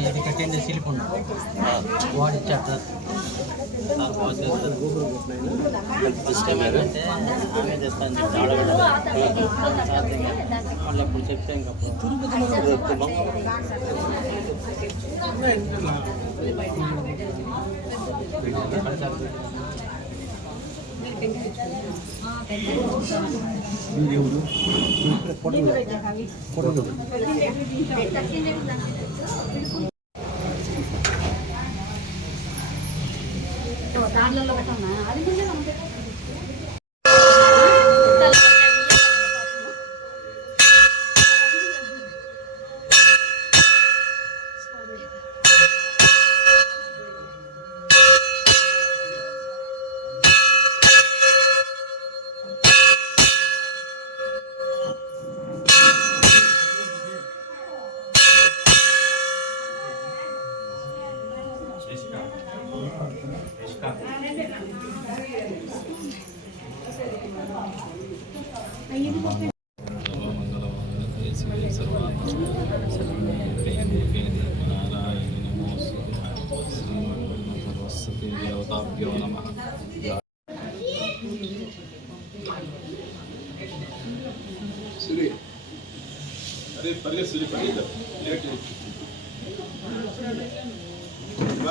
ఇది కట్టింది సిలిపన్ వాడు ఇచ్చాడు ఫస్ట్ టైం ఏంటంటే ఆమె తెస్తాను చెప్పి ఆడబిడ్డ మళ్ళీ అప్పుడు చెప్తే ఇంకప్పుడు దాంట్లో పెట్టమ్మా. అది కొంచెం దేవతాభ్యో నమ సిరి అదే పరిగె సిరి పరిగె లేట్ ఈ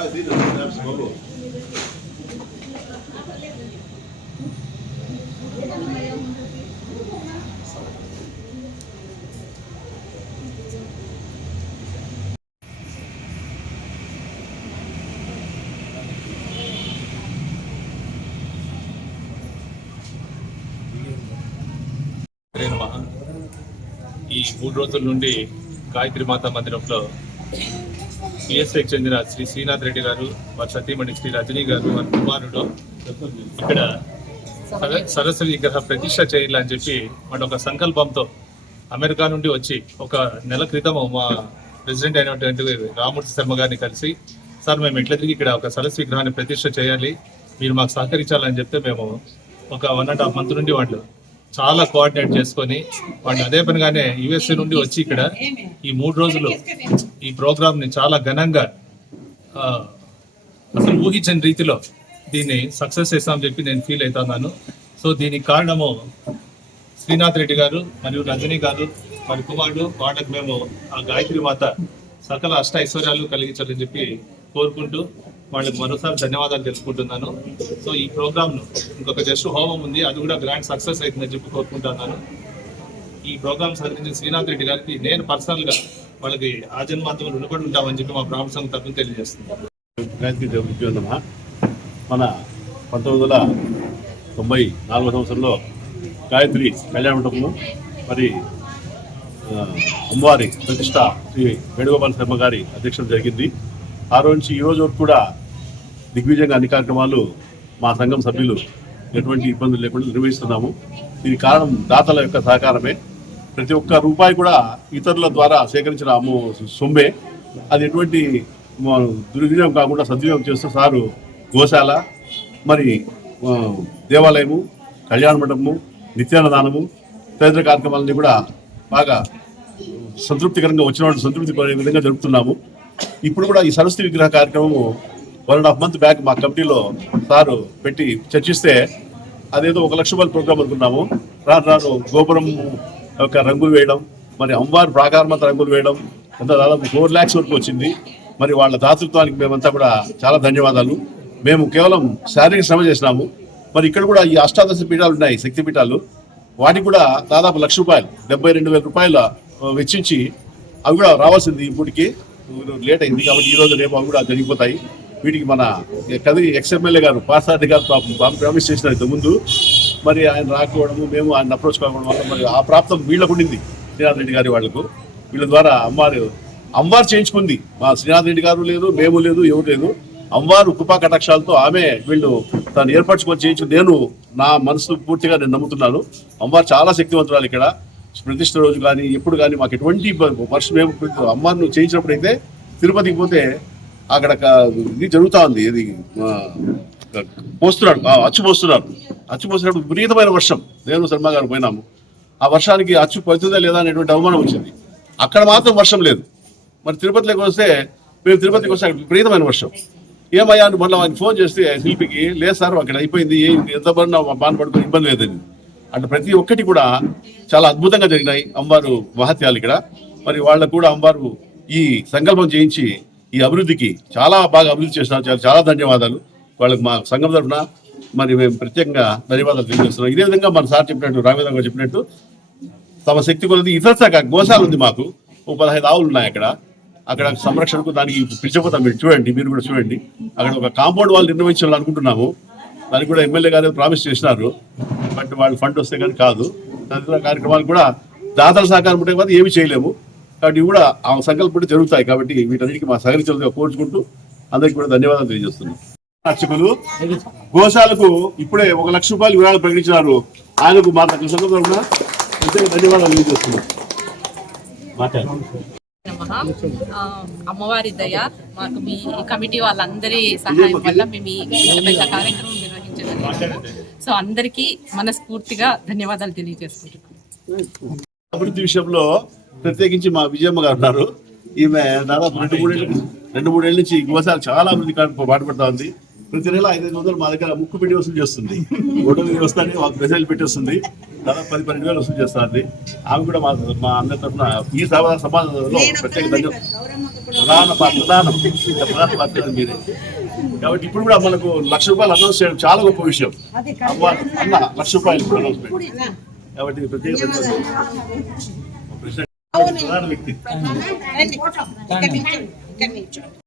మూడు రోజుల నుండి గాయత్రి మాతా మందిరంలో సిఎస్ఐకి చెందిన శ్రీ శ్రీనాథ్ రెడ్డి గారు వారి సతీమణి శ్రీ రజనీ గారు వారి కుమారుడు. ఇక్కడ సరస్వతి విగ్రహ ప్రతిష్ట చేయాలి అని చెప్పి వాళ్ళ ఒక సంకల్పంతో అమెరికా నుండి వచ్చి ఒక నెల క్రితం మా ప్రెసిడెంట్ అయినటువంటి రామూర్తి శర్మ గారిని కలిసి సార్ మేము ఎట్లా తిరిగి ఇక్కడ ఒక సరస్వతి విగ్రహాన్ని ప్రతిష్ట చేయాలి? మీరు మాకు సహకరించాలని చెప్తే మేము ఒక వన్ అండ్ హాఫ్ మంత్ నుండి వాళ్ళు చాలా కోఆర్డినేట్ చేసుకొని వాళ్ళు అదే పనిగానే యుఎస్ఏ నుండి వచ్చి ఇక్కడ ఈ మూడు రోజులు ఈ ప్రోగ్రామ్ని చాలా ఘనంగా అసలు ఊహించని రీతిలో దీన్ని సక్సెస్ చేస్తామని చెప్పి నేను ఫీల్ అవుతున్నాను. సో దీనికి కారణము శ్రీనాథ్ రెడ్డి గారు మరియు రజనీ గారు వారి కుమారుడు వాళ్ళకి మేము ఆ గాయత్రి మాత సకల అష్ట ఐశ్వర్యాలు కలిగించాలని చెప్పి కోరుకుంటూ వాళ్ళకి మరోసారి ధన్యవాదాలు తెలుసుకుంటున్నాను సో ఈ ప్రోగ్రామ్ను ఇంకొక జస్ట్ హోమం ఉంది అది కూడా గ్రాండ్ సక్సెస్ అవుతుందని చెప్పి కోరుకుంటున్నాను. ఈ ప్రోగ్రామ్ సరిగ్గా శ్రీనాథ్ రెడ్డి గారికి నేను పర్సనల్గా వాళ్ళకి ఆజన్మాంతం రుణపడి ఉంటామని చెప్పి మా బ్రాహ్మణ సంఘం తరఫున తెలియజేస్తున్నాను. గాయత్రి మన పంతొమ్మిది వందల తొంభై నాలుగో సంవత్సరంలో గాయత్రి కళ్యాణ మరి అమ్మవారి ప్రతిష్ట శ్రీ వేణుగోపాల్ శర్మ గారి అధ్యక్షత జరిగింది. ఆ రోజు నుంచి వరకు కూడా దిగ్విజయంగా అన్ని కార్యక్రమాలు మా సంఘం సభ్యులు ఎటువంటి ఇబ్బందులు లేకుండా నిర్వహిస్తున్నాము. దీనికి కారణం దాతల యొక్క సహకారమే. ప్రతి ఒక్క రూపాయి కూడా ఇతరుల ద్వారా సేకరించిన అమ్ము సొమ్మే. అది ఎటువంటి దుర్వినియోగం కాకుండా సద్వినియోగం చేస్తూ సారు గోశాల మరి దేవాలయము కళ్యాణ మండపము నిత్యాన్నదానము తదితర కార్యక్రమాలని కూడా బాగా సంతృప్తికరంగా వచ్చినటువంటి సంతృప్తి పడే విధంగా జరుపుతున్నాము. ఇప్పుడు కూడా ఈ సరస్వతి విగ్రహ కార్యక్రమము one and half month back మా కమిటీలో సారు పెట్టి చర్చిస్తే అదేదో ఒక లక్ష రూపాయల ప్రోగ్రామ్ అనుకున్నాము. రాను రాను గోపురం యొక్క రంగులు వేయడం మరి అమ్మవారి ప్రాకారమంత రంగులు వేయడం అంత దాదాపు ఫోర్ ల్యాక్స్ వరకు వచ్చింది. మరి వాళ్ళ దాతృత్వానికి మేమంతా కూడా చాలా ధన్యవాదాలు. మేము కేవలం శారీరక శ్రమ చేసినాము. మరి ఇక్కడ కూడా ఈ అష్టాదశ పీఠాలు ఉన్నాయి శక్తి పీఠాలు. వాటికి కూడా దాదాపు లక్ష రూపాయలు డెబ్బై రెండు వేల రూపాయల వెచ్చించి అవి కూడా రావాల్సింది ఇప్పటికి. లేట్ అయింది కాబట్టి ఈ రోజు రేపు అవి కూడా జరిగిపోతాయి. వీటికి మన కదిరి ఎక్స్ఎమ్మెల్యే గారు పాసారెడ్డి గారు ప్రామిస్ చేసినారు ముందు మరి ఆయన రాకపోవడము మేము ఆయన అప్రోచ్ కావడం వల్ల మరి ఆ ప్రాప్తం వీళ్ళకు ఉండింది శ్రీనాథ్ రెడ్డి గారి వాళ్ళకు. వీళ్ళ ద్వారా అమ్మవారు అమ్మవారు చేయించుకుంది. మా శ్రీనాథ్ రెడ్డి గారు లేదు మేము లేదు ఎవరు లేదు. అమ్మవారు కృపా కటాక్షాలతో ఆమె వీళ్ళు తను ఏర్పరచుకొని చేయించు నేను నా మనసు పూర్తిగా నేను నమ్ముతున్నాను. అమ్మవారు చాలా శక్తివంతురాలు ఇక్కడ. ప్రతిష్ట రోజు కానీ ఎప్పుడు కానీ మాకు ఎటువంటి ఇబ్బంది వర్షం మేము అమ్మవారిని చేయించినప్పుడు అయితే తిరుపతికి పోతే అక్కడ ఇది జరుగుతూ ఉంది. ఇది పోస్తున్నాడు. అచ్చు పోస్తున్నారు అచ్చు పోసినప్పుడు విపరీతమైన వర్షం. నేను శర్మ గారు పోయినాము. ఆ వర్షానికి అచ్చు పడుతుందా లేదా అనేటువంటి అవమానం వచ్చింది. అక్కడ మాత్రం వర్షం లేదు. మరి తిరుపతిలోకి వస్తే మేము తిరుపతికి వస్తే అక్కడ విపరీతమైన వర్షం. ఏమయ్యా అని మళ్ళీ ఆయన ఫోన్ చేస్తే శిల్పికి లేదు సార్ అక్కడ అయిపోయింది ఏ ఎంత పడినా బాధ పడుకుని ఇబ్బంది లేదని అంటే ప్రతి ఒక్కటి కూడా చాలా అద్భుతంగా జరిగినాయి. అమ్మవారు మహత్యాలు ఇక్కడ. మరి వాళ్ళకు కూడా అమ్మవారు ఈ సంకల్పం చేయించి ఈ అభివృద్ధికి చాలా బాగా అభివృద్ధి చేసినారు. చాలా చాలా ధన్యవాదాలు. వాళ్ళకి మా సంఘం తరఫున మరి మేము ప్రత్యేకంగా ధన్యవాదాలు తెలియజేస్తున్నాం. ఇదే విధంగా మన సార్ చెప్పినట్టు రామేంద్ర గారు చెప్పినట్టు తమ శక్తి కొలది ఇతర శాఖ గోశాల ఉంది మాకు. ఒక పదహైదు ఆవులు ఉన్నాయి అక్కడ. అక్కడ సంరక్షణకు దానికి పిలిచిపోతాం మీరు. చూడండి మీరు కూడా చూడండి. అక్కడ ఒక కాంపౌండ్ వాళ్ళు నిర్వహించాలని అనుకుంటున్నాము. దానికి కూడా ఎమ్మెల్యే గారు ప్రామిస్ చేసినారు. బట్ వాళ్ళు ఫండ్ వస్తే కానీ కాదు. తదితర కార్యక్రమాలు కూడా దాతల సహకారం ఉంటే మాత్రం ఏమి చేయలేము. కాబట్టి ఇవి కూడా ఆ సంకల్పం జరుగుతాయి కాబట్టి వీటన్నిటికీ మా సహకరించాలని కోరుచుకుంటూ అందరికీ కూడా ధన్యవాదాలు తెలియజేస్తున్నాం. అర్చకులు గోశాలకు ఇప్పుడే ఒక లక్ష రూపాయలు విరాళం ప్రకటించినారు. ఆయనకు మా తగ్గ సంఘం తరఫున ప్రత్యేక ధన్యవాదాలు తెలియజేస్తున్నాం. మాట్లాడండి అమ్మవారి దయ మాకు మీ కమిటీ వాళ్ళందరి సహాయం వల్ల మేము ఈ పెద్ద కార్యక్రమం సో అందరికీ మనస్ఫూర్తిగా ధన్యవాదాలు తెలియజేసుకుంటున్నాను. అభివృద్ధి విషయంలో ప్రత్యేకించి మా విజయమ్మ గారు ఉన్నారు. ఈమె దాదాపు రెండు మూడేళ్ళు రెండు మూడేళ్ళ నుంచి గోశాల చాలా అభివృద్ధి పాటుపడతా ఉంది. ప్రతి నెల ఐదు ఐదు వందలు మా దగ్గర ముక్కు పెట్టి వసూలు చేస్తుంది. గొడవ మీద వస్తానే మాకు మెసేజ్ పెట్టి వస్తుంది. దాదాపు పది పన్నెండు వేలు వసూలు చేస్తుంది. ఆమె కూడా మా మా అందరి తరఫున ఈ సమాజంలో ప్రత్యేక ప్రధాన ప్రధాన పాత్ర మీరే కాబట్టి ఇప్పుడు కూడా మనకు లక్ష రూపాయలు అనౌన్స్ చేయడం చాలా గొప్ప విషయం. అన్న లక్ష రూపాయలు ఇప్పుడు అనౌన్స్మెంట్ కాబట్టి ప్రత్యేక వ్యక్తి.